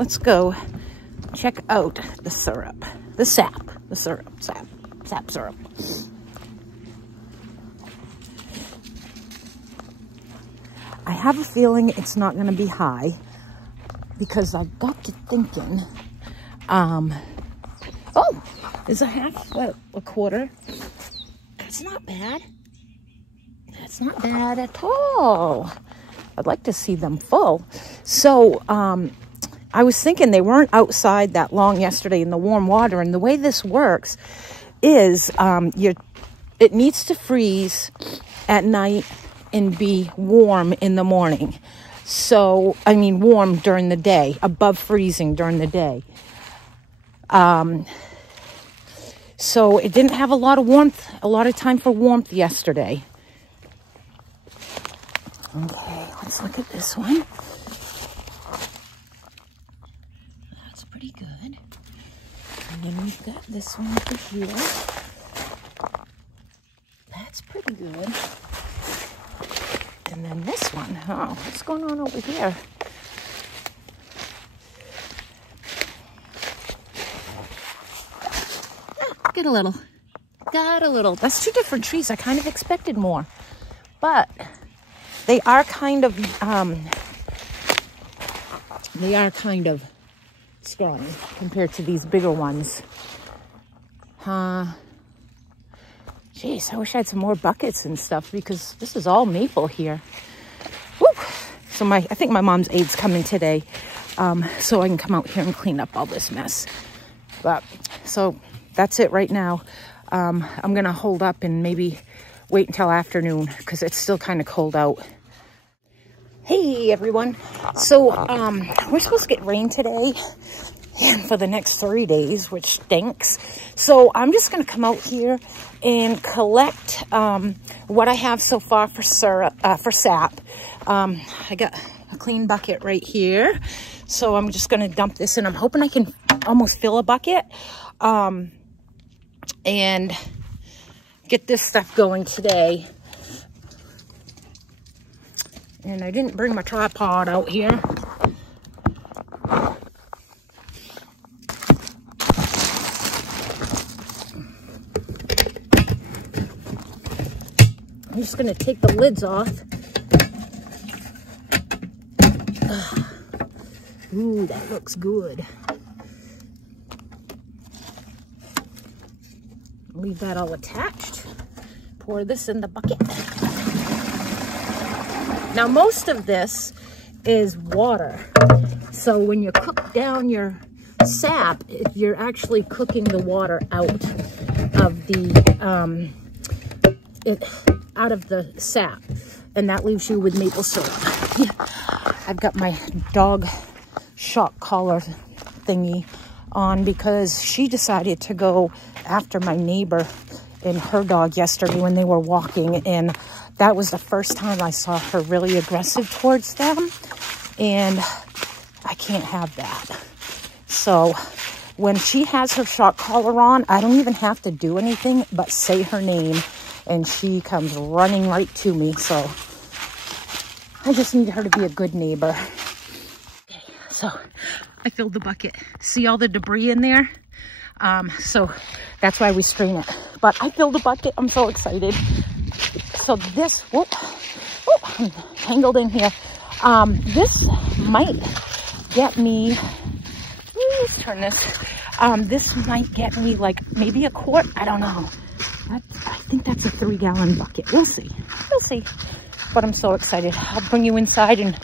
let's go check out the syrup, the sap syrup. I have a feeling it's not going to be high because I got to thinking, oh, is a half, what, a quarter? That's not bad. That's not bad at all. I'd like to see them full. So, I was thinking they weren't outside that long yesterday in the warm water, and the way this works is it needs to freeze at night and be warm in the morning. So, I mean warm during the day, above freezing during the day. So it didn't have a lot of time for warmth yesterday. Okay, let's look at this one. That's pretty good. And then we've got this one over here. That's pretty good. And then this one, oh, what's going on over here? Got a little. That's two different trees. I kind of expected more. But they are kind of strong compared to these bigger ones. Jeez, I wish I had some more buckets and stuff because this is all maple here. Woo! So I think my mom's aide's coming today, so I can come out here and clean up all this mess. But so that's it right now. I'm gonna hold up and maybe wait until afternoon because it's still kind of cold out. Hey everyone. So we're supposed to get rain today and for the next 3 days, which stinks. So I'm just gonna come out here and collect what I have so far for syrup, for sap. I got a clean bucket right here, so I'm just gonna dump this in. I'm hoping I can almost fill a bucket and get this stuff going today. And I didn't bring my tripod out here. I'm just gonna take the lids off. Ooh, that looks good. Leave that all attached. Pour this in the bucket. Now, most of this is water. So when you cook down your sap, you're actually cooking the water out of the sap, and that leaves you with maple syrup. Yeah. I've got my dog shock collar thingy on because she decided to go after my neighbor and her dog yesterday when they were walking, and that was the first time I saw her really aggressive towards them, and I can't have that. So when she has her shock collar on, I don't even have to do anything but say her name, and she comes running right to me. So I just need her to be a good neighbor. Okay, so I filled the bucket. See all the debris in there? So that's why we strain it. But I filled the bucket. I'm so excited. So this, whoop, I'm tangled in here. This might get me, let's turn this. This might get me like maybe a quart. I don't know. I think that's a 3-gallon bucket. We'll see. We'll see. But I'm so excited. I'll bring you inside and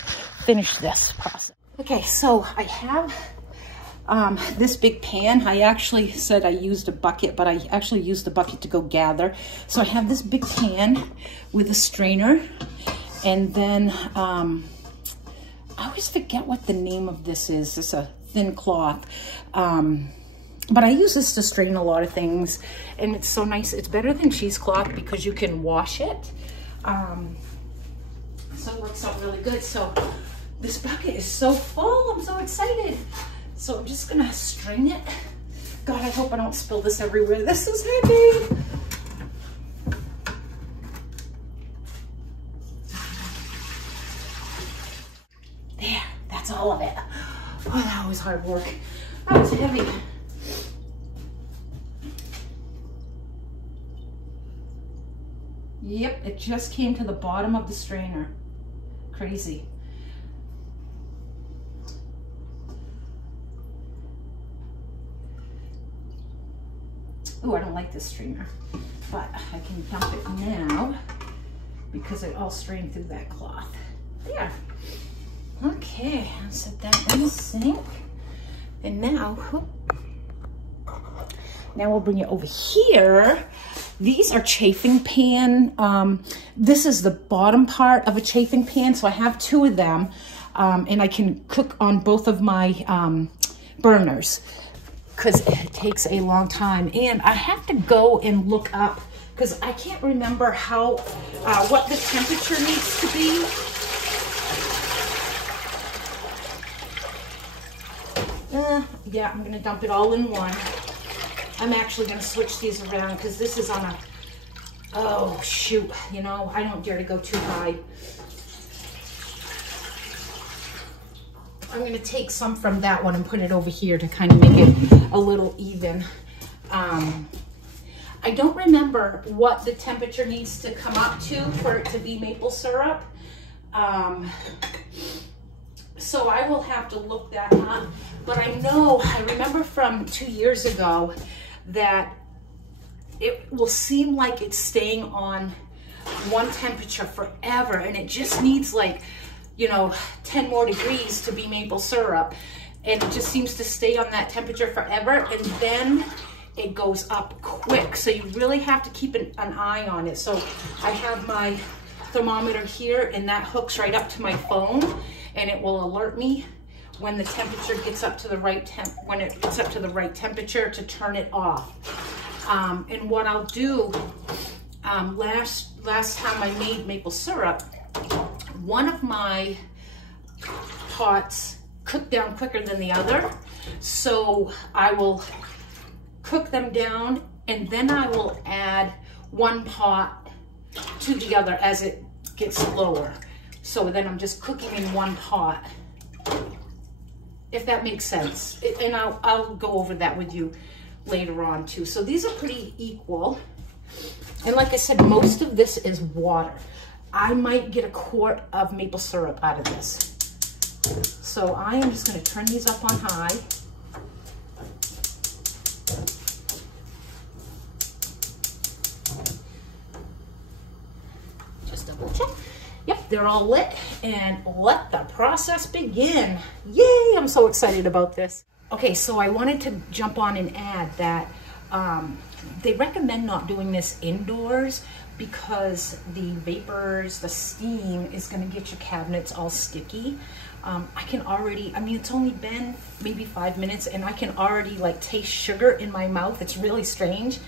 finish this process. Okay, so I have this big pan. I actually said I used a bucket, but I actually used the bucket to go gather. So I have this big pan with a strainer, and then I always forget what the name of this is. It's a thin cloth, but I use this to strain a lot of things, and it's so nice. It's better than cheesecloth because you can wash it, so it works out really good. So this bucket is so full. I'm so excited. So I'm just gonna strain it. God, I hope I don't spill this everywhere. This is heavy. There, that's all of it. Oh, that was hard work. That was heavy. Yep, it just came to the bottom of the strainer. Crazy. Oh, I don't like this strainer, but I can dump it now because it all strained through that cloth. There. Okay, I'll set that in the sink. And now we'll bring it over here. These are chafing pan. This is the bottom part of a chafing pan, so I have 2 of them, and I can cook on both of my burners because it takes a long time. And I have to go and look up because I can't remember how what the temperature needs to be. Yeah, I'm gonna dump it all in one. I'm actually gonna switch these around because this is on a, oh shoot, you know, I don't dare to go too high. I'm gonna take some from that one and put it over here to kind of make it a little even. I don't remember what the temperature needs to come up to for it to be maple syrup. So I will have to look that up. But I remember from 2 years ago that it will seem like it's staying on one temperature forever, and it just needs like, you know, 10 more degrees to be maple syrup, and it just seems to stay on that temperature forever, and then it goes up quick. So you really have to keep an eye on it. So I have my thermometer here, and that hooks right up to my phone, and it will alert me when the temperature gets up to the right temperature to turn it off. And what I'll do, last time I made maple syrup, one of my pots cooked down quicker than the other. So I will cook them down, and then I will add one pot to the other as it gets lower. So then I'm just cooking in one pot, if that makes sense. And I'll go over that with you later on too. So these are pretty equal. And like I said, most of this is water. I might get a quart of maple syrup out of this. So I am just gonna turn these up on high. Just double check. Yep, they're all lit, and let the process begin. Yay, I'm so excited about this. Okay, so I wanted to jump on and add that they recommend not doing this indoors because the vapors, the steam is gonna get your cabinets all sticky. I can already, I mean, it's only been maybe 5 minutes and I can already like taste sugar in my mouth. It's really strange.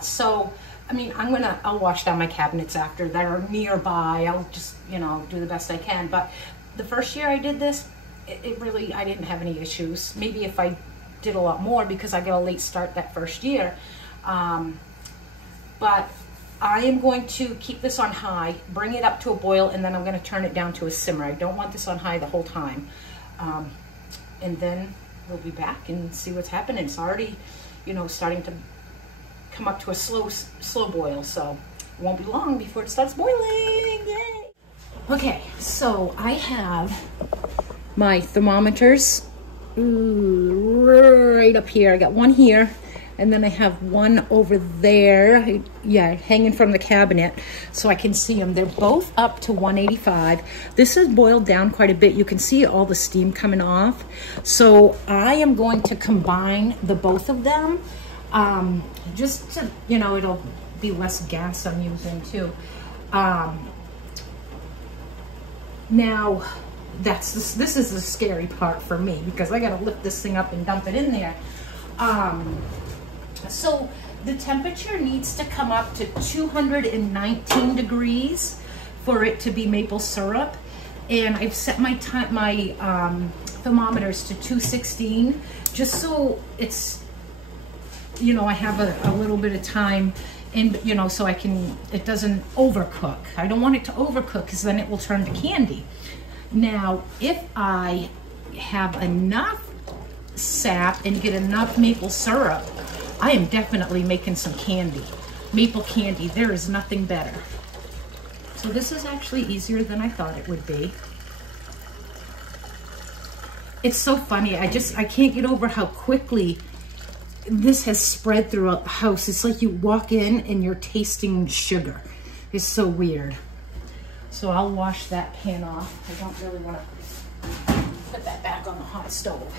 So, I mean, I'll wash down my cabinets after that are nearby. I'll just, you know, do the best I can. But the first year I did this, it really, I didn't have any issues. Maybe if I did a lot more because I got a late start that first year. But I am going to keep this on high, bring it up to a boil, and then I'm going to turn it down to a simmer. I don't want this on high the whole time. And then we'll be back and see what's happening. It's already, you know, starting to come up to a slow boil, so it won't be long before it starts boiling. Yay! Okay, so I have my thermometers right up here. I got one here, and then I have one over there, yeah, hanging from the cabinet so I can see them. They're both up to 185. This has boiled down quite a bit. You can see all the steam coming off. So I am going to combine the both of them. Just to, you know, it'll be less gas I'm using too. Now, this is the scary part for me because I gotta lift this thing up and dump it in there. So the temperature needs to come up to 219 degrees for it to be maple syrup. And I've set my thermometers to 216 just so it's, you know, I have a little bit of time, and you know, so it doesn't overcook. I don't want it to overcook because then it will turn to candy. Now, if I have enough sap and get enough maple syrup, I am definitely making some candy. Maple candy, there is nothing better. So this is actually easier than I thought it would be. It's so funny, I can't get over how quickly this has spread throughout the house. It's like you walk in and you're tasting sugar. It's so weird. So I'll wash that pan off. I don't really want to put that back on the hot stove.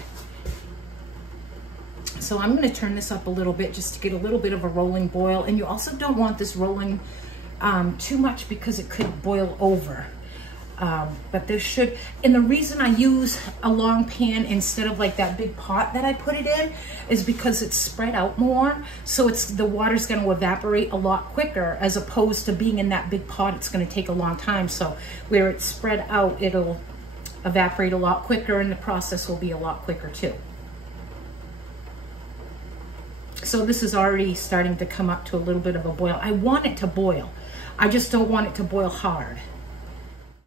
So I'm going to turn this up a little bit just to get a little bit of a rolling boil. And you also don't want this rolling too much because it could boil over. But this should, and the reason I use a long pan instead of like that big pot that I put it in is because it's spread out more. So the water's going to evaporate a lot quicker as opposed to being in that big pot. It's going to take a long time. So where it's spread out, it'll evaporate a lot quicker and the process will be a lot quicker too. So this is already starting to come up to a little bit of a boil. I want it to boil. I just don't want it to boil hard.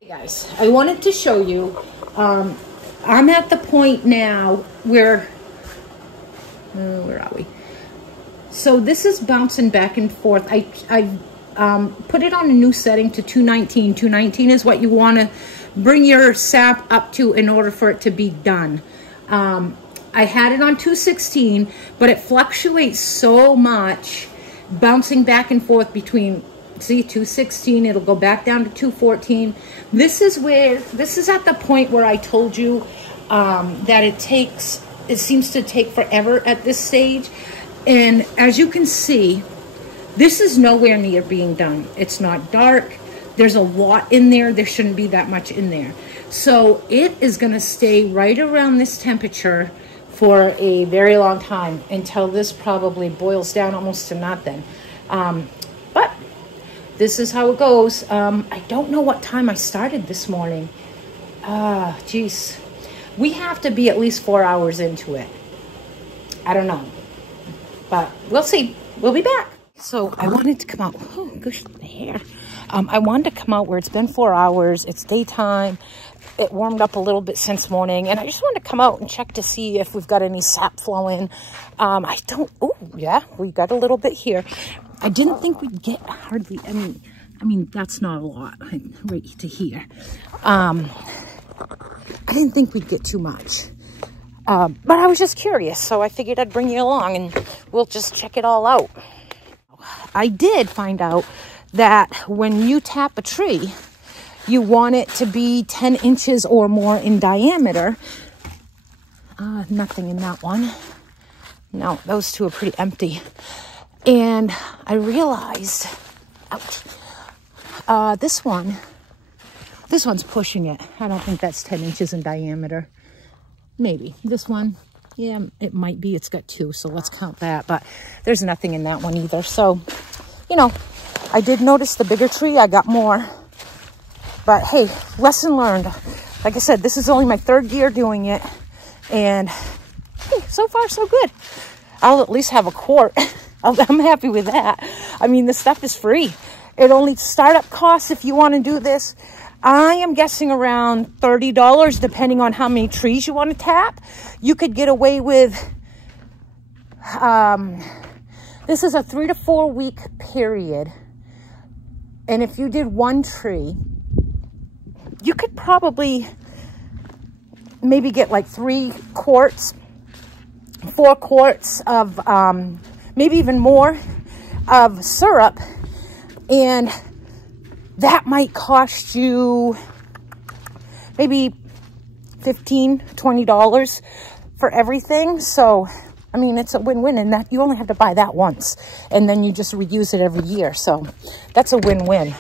Guys, I wanted to show you, I'm at the point now where are we? So this is bouncing back and forth. I put it on a new setting to 219. 219 is what you want to bring your sap up to in order for it to be done. I had it on 216, but it fluctuates so much, bouncing back and forth between, see, 216, it'll go back down to 214. This is at the point where I told you that it seems to take forever at this stage. And as you can see, this is nowhere near being done. It's not dark. There's a lot in there. There shouldn't be that much in there. So it is going to stay right around this temperature for a very long time until this probably boils down almost to nothing. But this is how it goes. I don't know what time I started this morning. Geez. We have to be at least 4 hours into it. I don't know. But we'll see. We'll be back. So I wanted to come out. Oh, gosh, the hair. I wanted to come out where it's been 4 hours. It's daytime. It warmed up a little bit since morning. And I just wanted to come out and check to see if we've got any sap flowing. Oh, yeah, we got a little bit here. I didn't think we'd get hardly, I mean, that's not a lot right to here. I didn't think we'd get too much. But I was just curious, so I figured I'd bring you along and we'll just check it all out. I did find out that when you tap a tree, you want it to be 10 inches or more in diameter. Nothing in that one. No, those two are pretty empty. And I realized, ouch, this one's pushing it. I don't think that's 10 inches in diameter. Maybe. This one, yeah, it might be. It's got 2, so let's count that. But there's nothing in that one either. So, you know, I did notice the bigger tree. I got more. But hey, lesson learned. Like I said, this is only my 3rd year doing it. And hey, so far, so good. I'll at least have a quart. I'm happy with that. I mean, the stuff is free. It only startup costs if you want to do this. I am guessing around $30, depending on how many trees you want to tap. You could get away with, this is a 3 to 4 week period. And if you did 1 tree, you could probably maybe get like 3 quarts, 4 quarts of, maybe even more of syrup. And that might cost you maybe $15, $20 for everything. So, I mean, it's a win-win, and that you only have to buy that once, and then you just reuse it every year. So that's a win-win.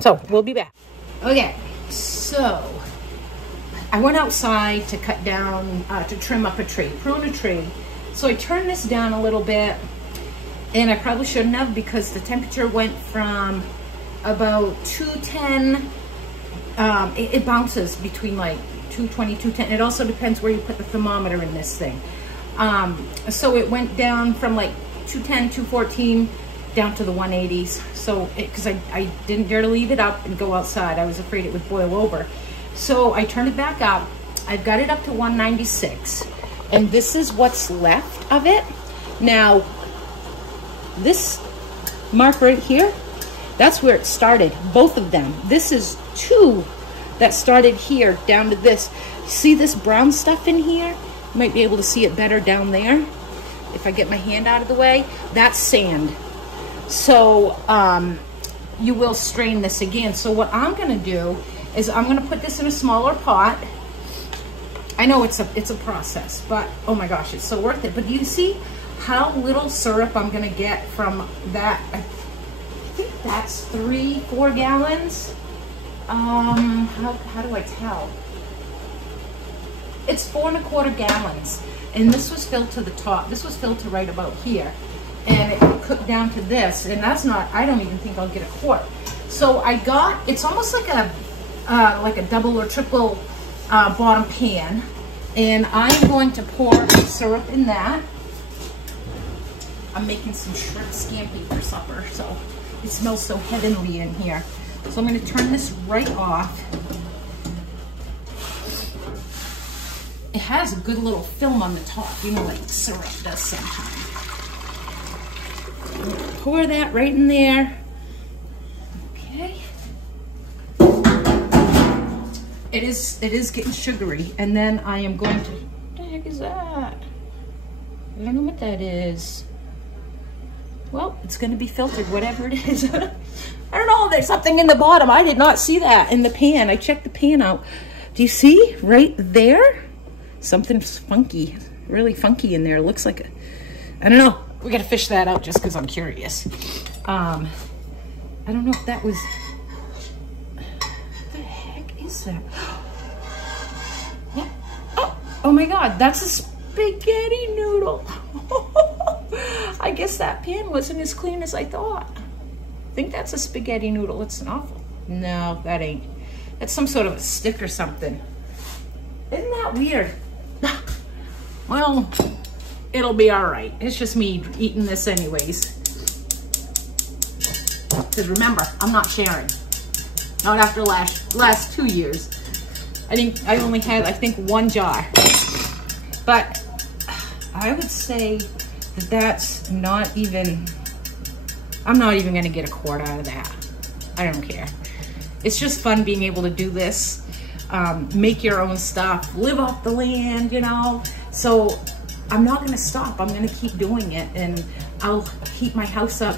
So we'll be back. Okay, so I went outside to cut down, to trim up a tree, prune a tree. So I turned this down a little bit, and I probably shouldn't have because the temperature went from about 210, it bounces between like 220, 210. It also depends where you put the thermometer in this thing. So it went down from like 210, 214 down to the 180s. So, because I didn't dare to leave it up and go outside. I was afraid it would boil over. So I turned it back up. I've got it up to 196. And this is what's left of it. Now, this mark right here, that's where it started, both of them. This is 2 that started here down to this. See this brown stuff in here? You might be able to see it better down there. If I get my hand out of the way, that's sand. So you will strain this again. So what I'm gonna do is I'm gonna put this in a smaller pot. I know it's a process, but oh my gosh, it's so worth it. But do you see how little syrup I'm gonna get from that? I think that's 3-4 gallons. How do I tell? It's 4 1/4 gallons. And this was filled to the top. This was filled to right about here. And it cooked down to this. And that's not, I don't even think I'll get a quart. So I got, it's almost like a double or triple bottom pan. And I'm going to pour syrup in that. I'm making some shrimp scampi for supper, so it smells so heavenly in here. So I'm going to turn this right off. It has a good little film on the top, you know, like syrup does sometimes. Pour that right in there. Okay. It is getting sugary, and then I am going to, what the heck is that? I don't know what that is. Well, it's going to be filtered, whatever it is. I don't know, there's something in the bottom. I did not see that in the pan. I checked the pan out. Do you see right there? Something's funky, really funky in there. It looks like a, I don't know. We got to fish that out just because I'm curious. I don't know if that was, what the heck is that? Oh my God, that's a spaghetti noodle. I guess that pan wasn't as clean as I thought. I think that's a spaghetti noodle. It's an awful. No, that ain't. That's some sort of a stick or something. Isn't that weird? Well, it'll be all right. It's just me eating this anyways. Because remember, I'm not sharing. Not after last 2 years. I only had, I think, 1 jar. But I would say that that's not even, I'm not even gonna get a quart out of that. I don't care. It's just fun being able to do this, make your own stuff, live off the land, you know? So I'm not gonna stop. I'm gonna keep doing it, and I'll keep my house up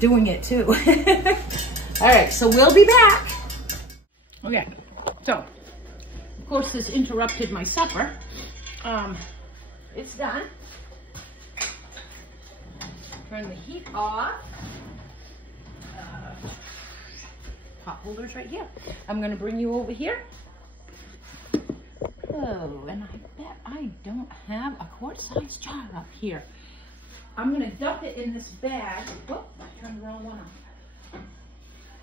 doing it too. All right, so we'll be back. Okay, so of course this interrupted my supper. It's done. Turn the heat off. Pot holders right here. I'm gonna bring you over here. Oh, and I bet I don't have a quart-sized jar up here. I'm gonna dump it in this bag. Whoop, I turned the wrong one on.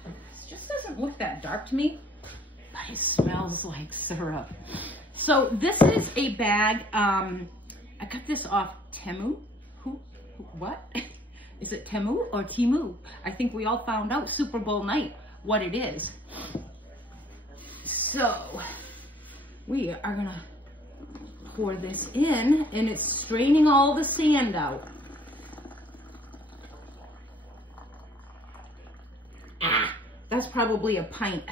This just doesn't look that dark to me, but it smells like syrup. So this is a bag, I got this off Temu. What? Is it Temu or Temu? I think we all found out Super Bowl night what it is. So we are gonna pour this in, and it's straining all the sand out. That's probably a pint.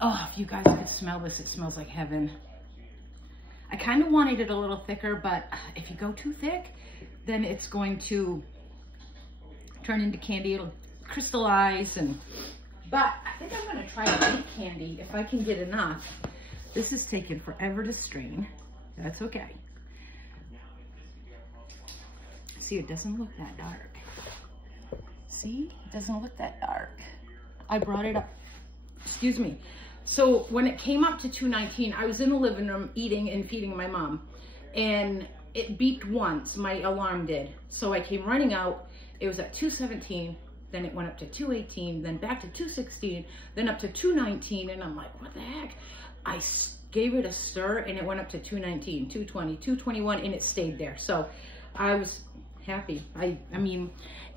Oh, if you guys could smell this, it smells like heaven. I kind of wanted it a little thicker, but if you go too thick, then it's going to turn into candy. It'll crystallize, but I think I'm gonna try to make candy if I can get enough. This is taking forever to strain. That's okay. See, it doesn't look that dark. See, it doesn't look that dark. I brought it up, excuse me. So when it came up to 219, I was in the living room eating and feeding my mom, and it beeped once, my alarm did. So I came running out, it was at 217, then it went up to 218, then back to 216, then up to 219, and I'm like, what the heck? I gave it a stir, and it went up to 219, 220, 221, and it stayed there. So I was, happy. I mean,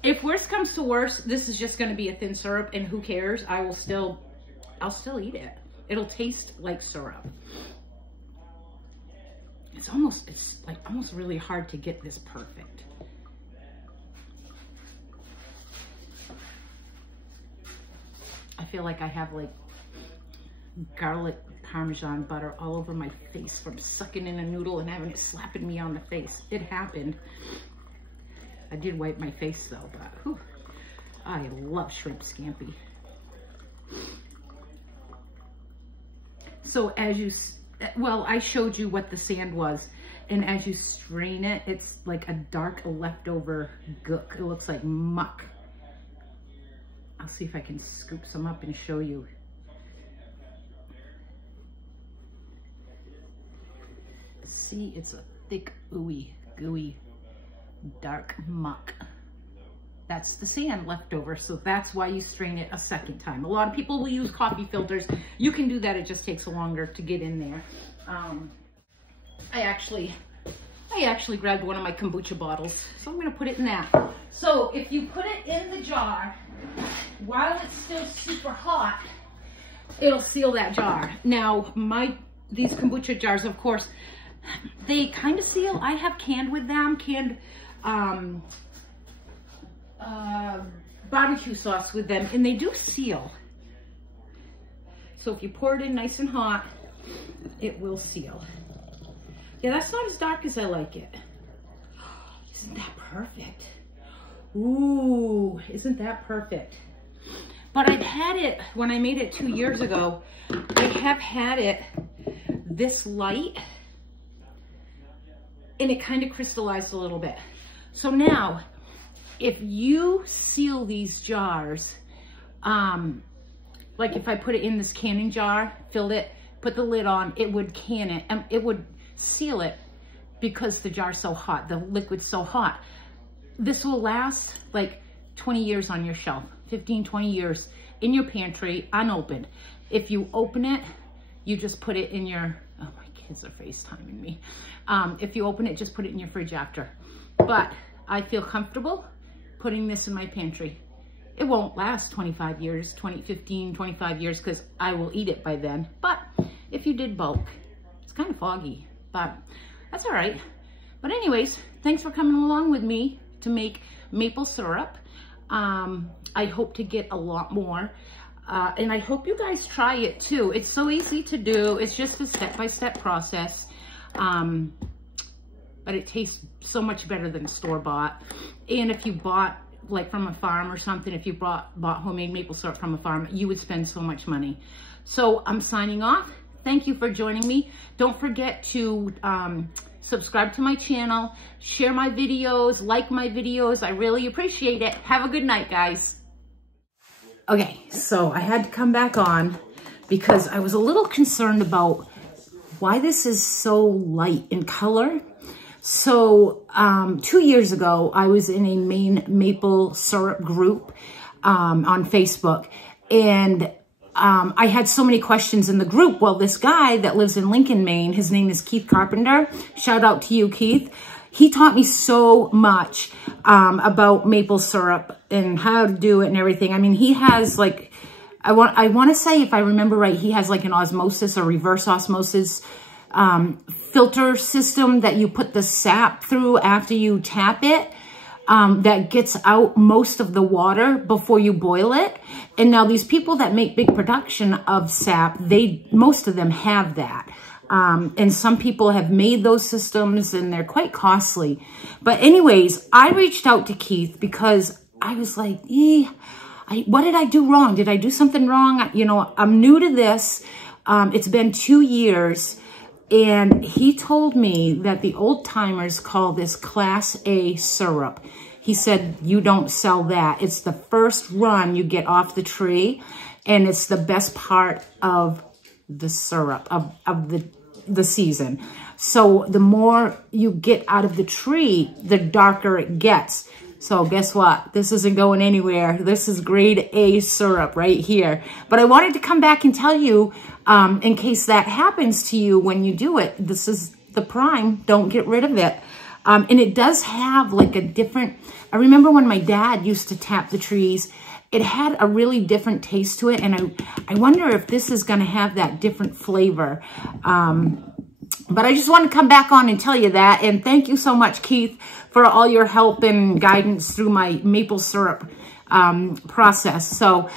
if worst comes to worst, this is just going to be a thin syrup, and who cares? I'll still eat it. It'll taste like syrup. It's like almost really hard to get this perfect. I feel like I have like garlic Parmesan butter all over my face from sucking in a noodle and having it slapping me on the face. It happened. I did wipe my face though, but whew, I love shrimp scampi. So as you, well, I showed you what the sand was, and as you strain it, it's like a dark leftover gook. It looks like muck. I'll see if I can scoop some up and show you. See, it's a thick, ooey, gooey, dark muck. That's the sand left over, so that's why you strain it a second time. A lot of people will use coffee filters. You can do that, it just takes longer to get in there. I actually grabbed one of my kombucha bottles, so I'm gonna put it in that. So if you put it in the jar, while it's still super hot, it'll seal that jar. Now, these kombucha jars, of course, they kind of seal. I have canned with them, canned barbecue sauce with them, and they do seal. So if you pour it in nice and hot, it will seal. Yeah, that's not as dark as I like it. Isn't that perfect? Ooh, isn't that perfect? But I've had it, when I made it 2 years ago, I have had it this light, and it kind of crystallized a little bit. So now, if you seal these jars, like if I put it in this canning jar, filled it, put the lid on, it would can it, and it would seal it because the jar's so hot, the liquid's so hot. This will last like 20 years on your shelf, 15, 20 years in your pantry, unopened. If you open it, you just put it in your, oh, my kids are FaceTiming me. If you open it, just put it in your fridge after. But I feel comfortable putting this in my pantry. It won't last 25 years, 15, 25 years, because I will eat it by then. But if you did bulk, it's kind of foggy, but that's all right. But anyways, thanks for coming along with me to make maple syrup. I hope to get a lot more. And I hope you guys try it too. It's so easy to do. It's just a step-by-step process. But it tastes so much better than store-bought. And if you bought like from a farm or something, if you bought homemade maple syrup from a farm, you would spend so much money. So I'm signing off. Thank you for joining me. Don't forget to subscribe to my channel, share my videos, like my videos. I really appreciate it. Have a good night, guys. Okay, so I had to come back on because I was a little concerned about why this is so light in color. So 2 years ago, I was in a Maine maple syrup group on Facebook, and I had so many questions in the group. Well, this guy that lives in Lincoln, Maine, his name is Keith Carpenter. Shout out to you, Keith. He taught me so much about maple syrup and how to do it and everything. I mean, he has like, I want to say, if I remember right, he has like an osmosis or reverse osmosis filter system that you put the sap through after you tap it. That gets out most of the water before you boil it. And now these people that make big production of sap, most of them have that. And some people have made those systems and they're quite costly. But anyways, I reached out to Keith because I was like, what did I do wrong? Did I do something wrong? You know, I'm new to this. It's been 2 years. And he told me that the old timers call this Class A syrup. He said, you don't sell that. It's the first run you get off the tree, and it's the best part of the syrup, of the season. So the more you get out of the tree, the darker it gets. So guess what? This isn't going anywhere. This is grade A syrup right here. But I wanted to come back and tell you, in case that happens to you when you do it, this is the prime. Don't get rid of it. And it does have like a different, I remember when my dad used to tap the trees, it had a really different taste to it. And I wonder if this is going to have that different flavor. But I just want to come back on and tell you that. And thank you so much, Keith, for all your help and guidance through my maple syrup process. So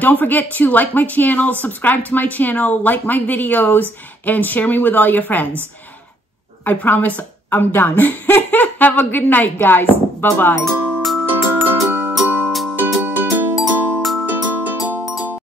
don't forget to like my channel, subscribe to my channel, like my videos, and share me with all your friends. I promise I'm done. Have a good night, guys. Bye-bye.